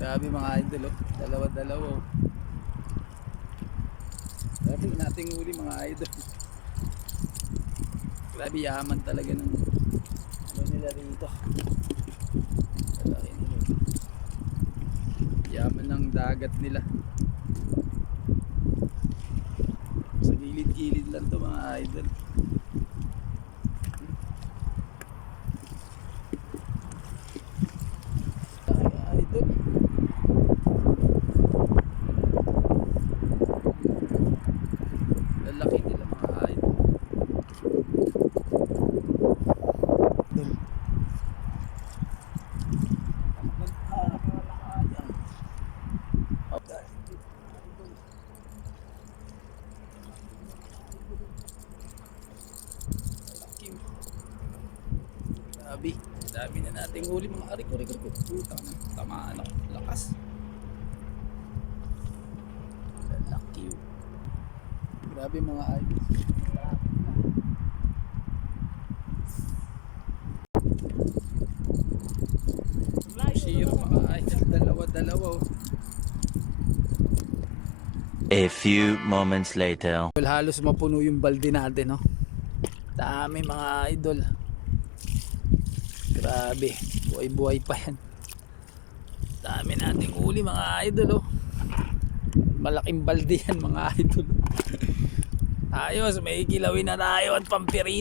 Grabe mga idol oh. Dalawa-dalawa oh. Grabe nating uli mga idol. Grabe yaman talaga ng ano nila rito. Lalaki nila. Yaman ng dagat nila. Sa gilid-gilid lang to mga idol. Ay, idol. Lalaki nila mga idol. Grabe, dami na nating huli mga arik-arik. Putang, tamaan ako, lakas. Lalaki yun. Grabe mga idol. Zero mga idol, dalawa-dalawa oh. A few moments later. Halos mapuno yung balde natin no. Dami mga idol. Grabe, buhay-buhay pa yan. Dami nating huli mga idol oh. Malaking balde yan mga idol. Ayos, may kilawin na tayo at pampiri.